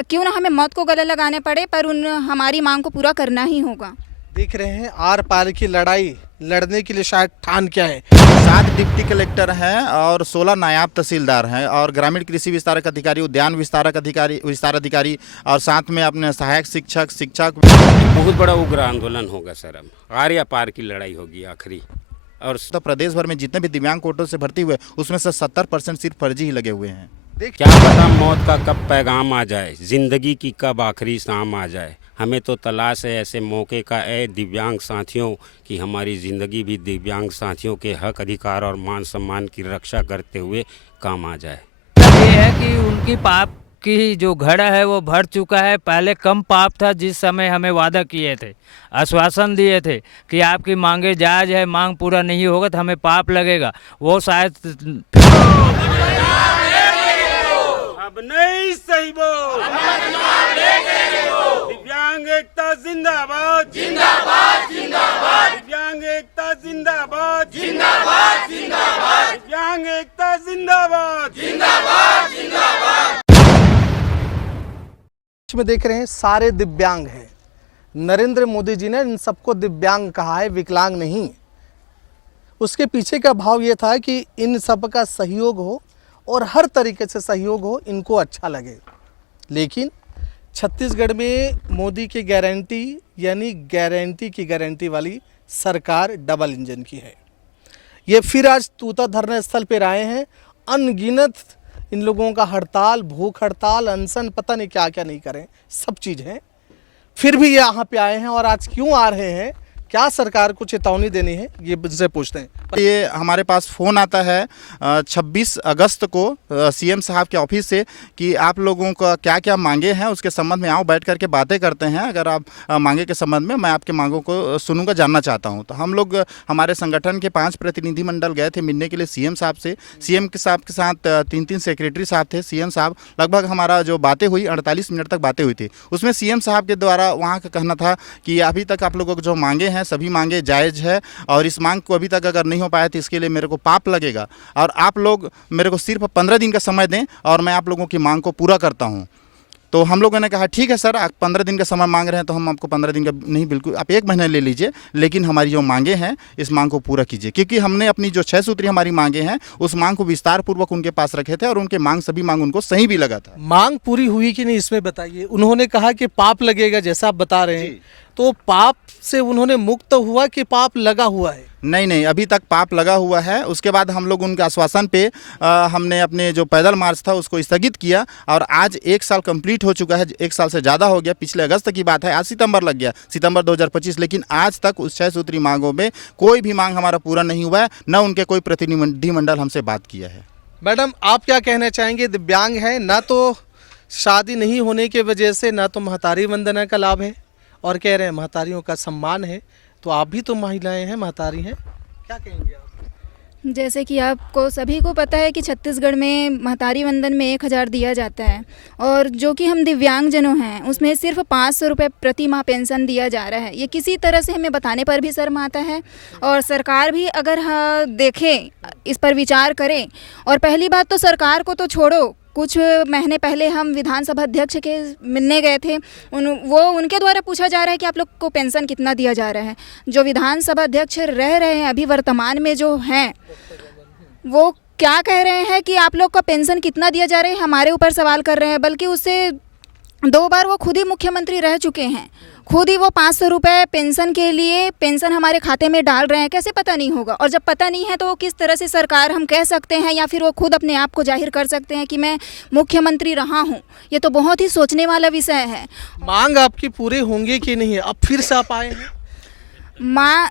क्यों ना हमें मौत को गले लगाने पड़े, पर हमारी मांग को पूरा करना ही होगा। देख रहे हैं आर पार की लड़ाई लड़ने के लिए शायद ठान क्या है। 7 डिप्टी कलेक्टर हैं और 16 नायब तहसीलदार हैं और ग्रामीण कृषि विस्तारक अधिकारी, उद्यान विस्तार अधिकारी और साथ में अपने सहायक शिक्षक। बहुत बड़ा उग्र आंदोलन होगा सर। अब आर या पार की लड़ाई होगी आखिरी। और तो प्रदेश भर में जितने भी दिव्यांग कोटों से भर्ती हुए उसमें से 70% सिर्फ फर्जी ही लगे हुए हैं। क्या पता मौत का कब पैगाम आ जाए, जिंदगी की कब आखिरी शाम आ जाए। हमें तो तलाश है ऐसे मौके का ए दिव्यांग साथियों कि हमारी ज़िंदगी भी दिव्यांग साथियों के हक, अधिकार और मान सम्मान की रक्षा करते हुए काम आ जाए। ये है कि उनकी पाप की जो घड़ा है वो भर चुका है। पहले कम पाप था, जिस समय हमें वादा किए थे, आश्वासन दिए थे कि आपकी मांगे जायज़ है, मांग पूरा नहीं होगा तो हमें पाप लगेगा, वो शायद अब नहीं सही बोल। दिव्यांग एकता जिंदाबाद जिंदाबाद जिंदाबाद। दिव्यांग एकता जिंदाबाद जिंदाबाद जिंदाबाद। दिव्यांग एकता जिंदाबाद जिंदाबाद जिंदाबाद। में देख रहे हैं सारे दिव्यांग हैं। नरेंद्र मोदी जी ने इन सबको दिव्यांग कहा है, विकलांग नहीं। उसके पीछे का भाव ये था कि इन सब का सहयोग हो और हर तरीके से सहयोग हो, इनको अच्छा लगे। लेकिन छत्तीसगढ़ में मोदी की गारंटी यानी गारंटी की गारंटी वाली सरकार डबल इंजन की है। ये फिर आज तूता धरना स्थल पर आए हैं। अनगिनत इन लोगों का हड़ताल, भूख हड़ताल, अनशन, पता नहीं क्या क्या नहीं करें, सब चीज़ है। फिर भी ये यहाँ पे आए हैं और आज क्यों आ रहे हैं, क्या सरकार को चेतावनी देनी है, ये मुझसे पूछते हैं। ये हमारे पास फ़ोन आता है 26 अगस्त को सीएम साहब के ऑफिस से कि आप लोगों का क्या क्या मांगे हैं, उसके संबंध में आओ बैठ करके बातें करते हैं। अगर आप मांगे के संबंध में, मैं आपके मांगों को सुनूंगा, जानना चाहता हूं। तो हम लोग हमारे संगठन के 5 प्रतिनिधिमंडल गए थे मिलने के लिए सीएम साहब से। सीएम के साहब के साथ 3 सेक्रेटरी साहब थे। सीएम साहब लगभग हमारा जो बातें हुई 48 मिनट तक बातें हुई थी। उसमें सीएम साहब के द्वारा वहाँ का कहना था कि अभी तक आप लोगों को जो मांगे हैं सभी मांगे जायज़ है और इस मांग को अभी तक अगर नहीं हो पाया तो इसके लिए मेरे को पाप लगेगा और आप लोग मेरे को सिर्फ 15 दिन का समय दें और मैं आप लोगों की मांग को पूरा करता हूं। तो हम लोगों ने कहा ठीक है सर, आप 15 दिन का समय मांग रहे हैं तो हम आपको 15 दिन का नहीं, बिल्कुल आप 1 महीना ले लीजिए, लेकिन हमारी जो मांगे हैं इस मांग को पूरा कीजिए। क्योंकि हमने अपनी जो 6 सूत्री हमारी मांगे हैं उस मांग को विस्तार पूर्वक उनके पास रखे थे और उनके सभी मांग उनको सही भी लगा था। मांग पूरी हुई कि नहीं इसमें बताइए। उन्होंने कहा कि पाप लगेगा, जैसा आप बता रहे हैं, तो पाप से उन्होंने मुक्त हुआ कि पाप लगा हुआ है? नहीं, अभी तक पाप लगा हुआ है। उसके बाद हम लोग उनके आश्वासन पे हमने अपने जो पैदल मार्च था उसको स्थगित किया और आज 1 साल कंप्लीट हो चुका है, 1 साल से ज़्यादा हो गया। पिछले अगस्त की बात है, आज सितंबर लग गया, सितंबर 2025, लेकिन आज तक उस 6 सूत्री मांगों में कोई भी मांग हमारा पूरा नहीं हुआ है, न उनके कोई प्रतिनिधिमंडल हमसे बात किया है। मैडम आप क्या कहना चाहेंगे? दिव्यांग हैं, ना तो शादी नहीं होने की वजह से ना तो महतारी वंदना का लाभ है और कह रहे हैं महतारियों का सम्मान है, तो आप भी तो महिलाएं हैं, महतारी हैं, क्या कहेंगे आप? जैसे कि आपको सभी को पता है कि छत्तीसगढ़ में महतारी वंदन में 1000 दिया जाता है और जो कि हम दिव्यांगजनों हैं उसमें सिर्फ 500 रुपये प्रति माह पेंशन दिया जा रहा है। ये किसी तरह से हमें बताने पर भी शर्म आता है और सरकार भी अगर देखे, इस पर विचार करे। और पहली बात तो सरकार को तो छोड़ो, कुछ महीने पहले हम विधानसभा अध्यक्ष के मिलने गए थे, उनके द्वारा पूछा जा रहा है कि आप लोग को पेंशन कितना दिया जा रहा है। जो विधानसभा अध्यक्ष रह रहे हैं अभी वर्तमान में जो हैं, वो क्या कह रहे हैं कि आप लोग का पेंशन कितना दिया जा रहा है, हमारे ऊपर सवाल कर रहे हैं। बल्कि उससे 2 बार वो खुद ही मुख्यमंत्री रह चुके हैं, खुद ही वो 500 रुपये पेंशन के लिए पेंशन हमारे खाते में डाल रहे हैं। कैसे पता नहीं होगा? और जब पता नहीं है तो किस तरह से सरकार हम कह सकते हैं या फिर वो खुद अपने आप को जाहिर कर सकते हैं कि मैं मुख्यमंत्री रहा हूं? ये तो बहुत ही सोचने वाला विषय है। मांग आपकी पूरी होंगी कि नहीं? अब फिर से आप आए हैं।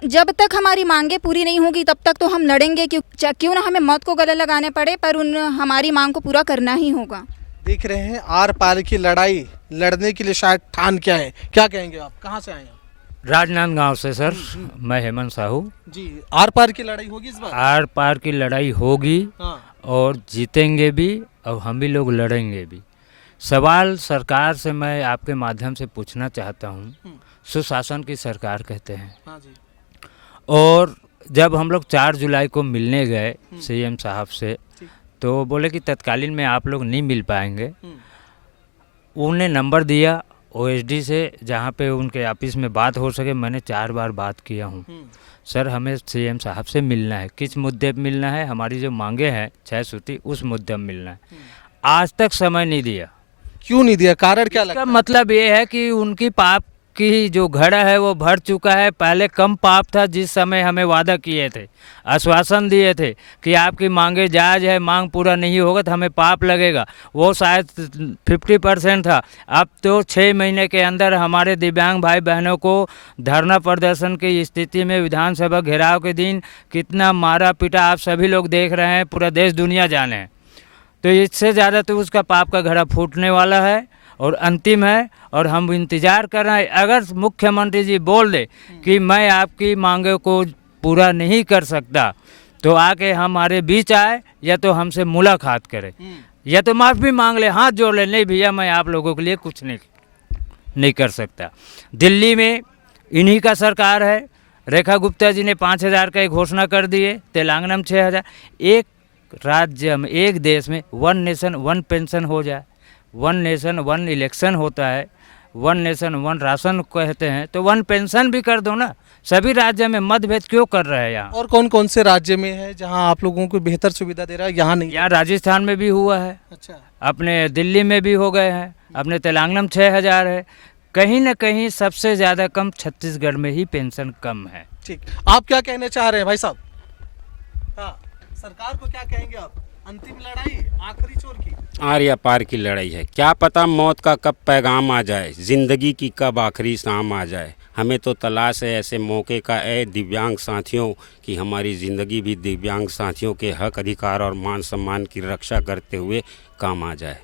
जब तक हमारी मांगे पूरी नहीं होगी तब तक तो हम लड़ेंगे, क्यों ना हमें मौत को गले लगाने पड़े, पर हमारी मांग को पूरा करना ही होगा। देख रहे हैं आर पार की लड़ाई लड़ने के लिए शायद ठान क्या है, क्या कहेंगे आप? कहाँ से आए हैं? राजनांदगांव से सर। मैं हेमंत साहू जी। आर पार की लड़ाई होगी इस बार? आर पार की लड़ाई होगी और जीतेंगे भी और हम भी लोग लड़ेंगे भी। सवाल सरकार से मैं आपके माध्यम से पूछना चाहता हूँ। सुशासन की सरकार कहते हैं। हाँ जी। और जब हम लोग 4 जुलाई को मिलने गए सीएम साहब से, तो बोले कि तत्कालीन में आप लोग नहीं मिल पाएंगे। उन्होंने नंबर दिया ओएसडी से, जहाँ पे उनके ऑफिस में बात हो सके। मैंने 4 बार बात किया हूँ। सर हमें सीएम साहब से मिलना है, किस मुद्दे पे मिलना है, हमारी जो मांगे हैं 6 सूत्री उस मुद्दे में मिलना है। आज तक समय नहीं दिया। क्यों नहीं दिया, कारण क्या लगता इसका है? मतलब ये है कि उनकी पाप की जो घड़ा है वो भर चुका है। पहले कम पाप था, जिस समय हमें वादा किए थे, आश्वासन दिए थे कि आपकी मांगे जायज़ है, मांग पूरा नहीं होगा तो हमें पाप लगेगा, वो शायद 50% था। अब तो 6 महीने के अंदर हमारे दिव्यांग भाई बहनों को धरना प्रदर्शन की स्थिति में विधानसभा घेराव के दिन कितना मारा पीटा आप सभी लोग देख रहे हैं, पूरा देश दुनिया जाने हैं। तो इससे ज़्यादा तो उसका पाप का घड़ा फूटने वाला है और अंतिम है। और हम इंतज़ार कर रहे हैं, अगर मुख्यमंत्री जी बोल दे कि मैं आपकी मांगों को पूरा नहीं कर सकता तो आके हमारे बीच आए, या तो हमसे मुलाकात करे, या तो माफ़ी मांग ले, हाथ जोड़ ले, नहीं भैया मैं आप लोगों के लिए कुछ नहीं कर सकता। दिल्ली में इन्हीं का सरकार है। रेखा गुप्ता जी ने 5,000 का एक घोषणा कर दिए, तेलंगाना में 6,000। एक राज्य में, एक देश में 1 नेशन 1 पेंशन हो जाए, 1 नेशन 1 इलेक्शन होता है, 1 नेशन 1 राशन कहते हैं, तो 1 पेंशन भी कर दो ना। सभी राज्य में मतभेद क्यों कर रहे हैं यहाँ? और कौन कौन से राज्य में है जहां आप लोगों को बेहतर सुविधा दे रहा है, यहाँ नहीं? यहाँ राजस्थान में भी हुआ है, अच्छा, अपने दिल्ली में भी हो गए हैं, अपने तेलंगाना में 6,000 है। कहीं ना कहीं सबसे ज़्यादा कम छत्तीसगढ़ में ही पेंशन कम है। ठीक। आप क्या कहना चाह रहे हैं भाई साहब? हाँ, सरकार को क्या कहेंगे आप? अंतिम लड़ाई, आखिरी छोर की। आर्या पार की लड़ाई है। क्या पता मौत का कब पैगाम आ जाए, ज़िंदगी की कब आखिरी शाम आ जाए। हमें तो तलाश है ऐसे मौके का, ए दिव्यांग साथियों, कि हमारी ज़िंदगी भी दिव्यांग साथियों के हक, अधिकार और मान सम्मान की रक्षा करते हुए काम आ जाए।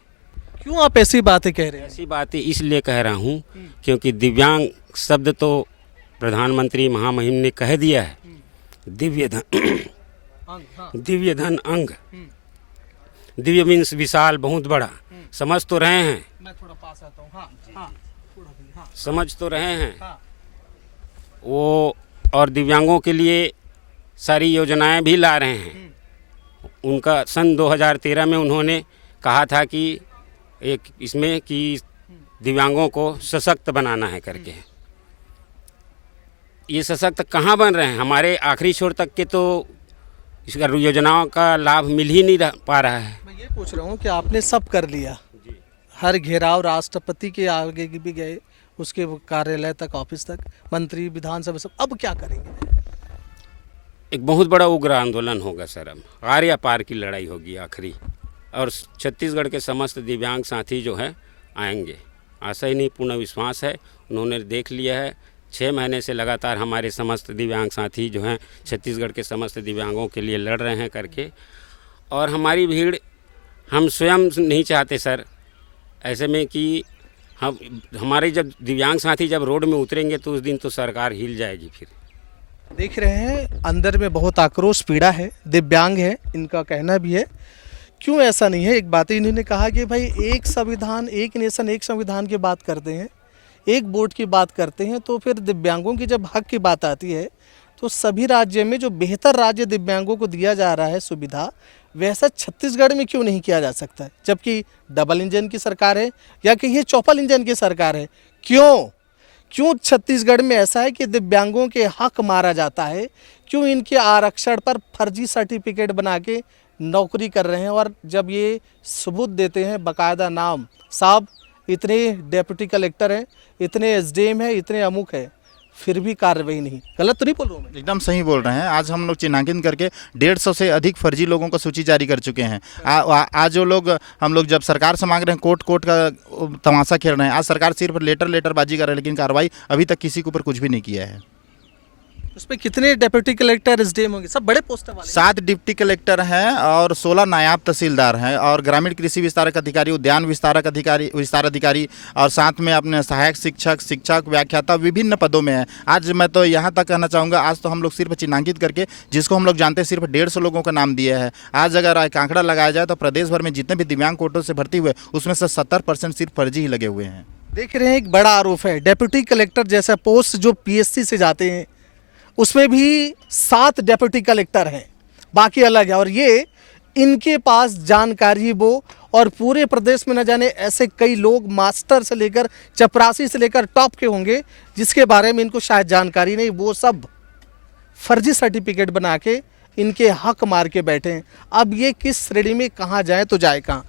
क्यों आप ऐसी बातें कह रहे हैं? ऐसी बातें इसलिए कह रहा हूँ क्योंकि दिव्यांग शब्द तो प्रधानमंत्री महामहिम ने कह दिया है। दिव्य धन दिव्य धन अंग, दिव्य मीन्स विशाल, बहुत बड़ा। समझ तो रहे हैं, मैं थोड़ा पास आता हूँ। हाँ, हाँ, थोड़ा भी, हाँ, समझ तो रहे हैं हाँ। वो। और दिव्यांगों के लिए सारी योजनाएं भी ला रहे हैं। उनका सन 2013 में उन्होंने कहा था कि एक इसमें कि दिव्यांगों को सशक्त बनाना है करके। ये सशक्त कहाँ बन रहे हैं? हमारे आखिरी छोर तक के तो इसका योजनाओं का लाभ मिल ही नहीं पा रहा है। मैं ये पूछ रहा हूँ कि आपने सब कर लिया, हर घेराव राष्ट्रपति के आगे भी गए, उसके कार्यालय तक, ऑफिस तक, मंत्री, विधानसभा, सब, अब क्या करेंगे? एक बहुत बड़ा उग्र आंदोलन होगा सर। अब आर्या पार की लड़ाई होगी आखिरी, और छत्तीसगढ़ के समस्त दिव्यांग साथी जो है आएंगे। आशा ही नहीं, पूर्ण विश्वास है। उन्होंने देख लिया है, 6 महीने से लगातार हमारे समस्त दिव्यांग साथी जो हैं छत्तीसगढ़ के समस्त दिव्यांगों के लिए लड़ रहे हैं करके। और हमारी भीड़ हम स्वयं नहीं चाहते सर ऐसे में कि हमारे जब दिव्यांग साथी जब रोड में उतरेंगे तो उस दिन तो सरकार हिल जाएगी। फिर देख रहे हैं अंदर में बहुत आक्रोश, पीड़ा है, दिव्यांग है, इनका कहना भी है। क्यों ऐसा नहीं है? एक बात इन्होंने कहा कि भाई एक संविधान, एक नेशन, एक संविधान की बात करते हैं, एक वोट की बात करते हैं, तो फिर दिव्यांगों की जब हक की बात आती है तो सभी राज्य में जो बेहतर राज्य दिव्यांगों को दिया जा रहा है सुविधा, वैसा छत्तीसगढ़ में क्यों नहीं किया जा सकता है? जबकि डबल इंजन की सरकार है या कि ये चौपल इंजन की सरकार है। क्यों छत्तीसगढ़ में ऐसा है कि दिव्यांगों के हक मारा जाता है? क्यों इनके आरक्षण पर फर्जी सर्टिफिकेट बना के नौकरी कर रहे हैं? और जब ये सबूत देते हैं, बाकायदा नाम, साहब इतने डेप्यूटी कलेक्टर हैं, इतने एसडीएम है, इतने अमुक है, फिर भी कार्रवाई नहीं। गलत तो नहीं बोल रहा हूँ मैं? एकदम सही बोल रहे हैं। आज हम लोग चिन्हांकन करके 150 से अधिक फर्जी लोगों को सूची जारी कर चुके हैं। आज जो लोग, हम लोग जब सरकार से मांग रहे हैं, कोर्ट का तमाशा खेल रहे हैं। आज सरकार सिर्फ लेटरबाजी कर रही है, लेकिन कार्रवाई अभी तक किसी के ऊपर कुछ भी नहीं किया है। उसमें कितने डेप्यूटी कलेक्टर, एसडीएम होंगे? सब बड़े पोस्टर वाले। 7 डिप्टी कलेक्टर हैं और 16 नायब तहसीलदार हैं और ग्रामीण कृषि विस्तारक अधिकारी, उद्यान विस्तार अधिकारी और साथ में अपने सहायक शिक्षक, व्याख्याता, विभिन्न पदों में हैं। आज मैं तो यहाँ तक कहना चाहूँगा, आज तो हम लोग सिर्फ चिन्हांकित करके, जिसको हम लोग जानते हैं, सिर्फ 150 लोगों का नाम दिया है। आज अगर एक आंकड़ा लगाया जाए तो प्रदेश भर में जितने भी दिव्यांग कोटों से भर्ती हुए, उसमें से 70% सिर्फ फर्जी ही लगे हुए हैं। देख रहे हैं, एक बड़ा आरोप है। डेप्यूटी कलेक्टर जैसा पोस्ट जो पीएससी से जाते हैं, उसमें भी 7 डेप्यूटी कलेक्टर हैं, बाकी अलग है। और ये इनके पास जानकारी वो, और पूरे प्रदेश में न जाने ऐसे कई लोग मास्टर से लेकर चपरासी से लेकर टॉप के होंगे जिसके बारे में इनको शायद जानकारी नहीं। वो सब फर्जी सर्टिफिकेट बना के इनके हक मार के बैठे हैं। अब ये किस श्रेणी में कहाँ जाए तो जाए कहाँ।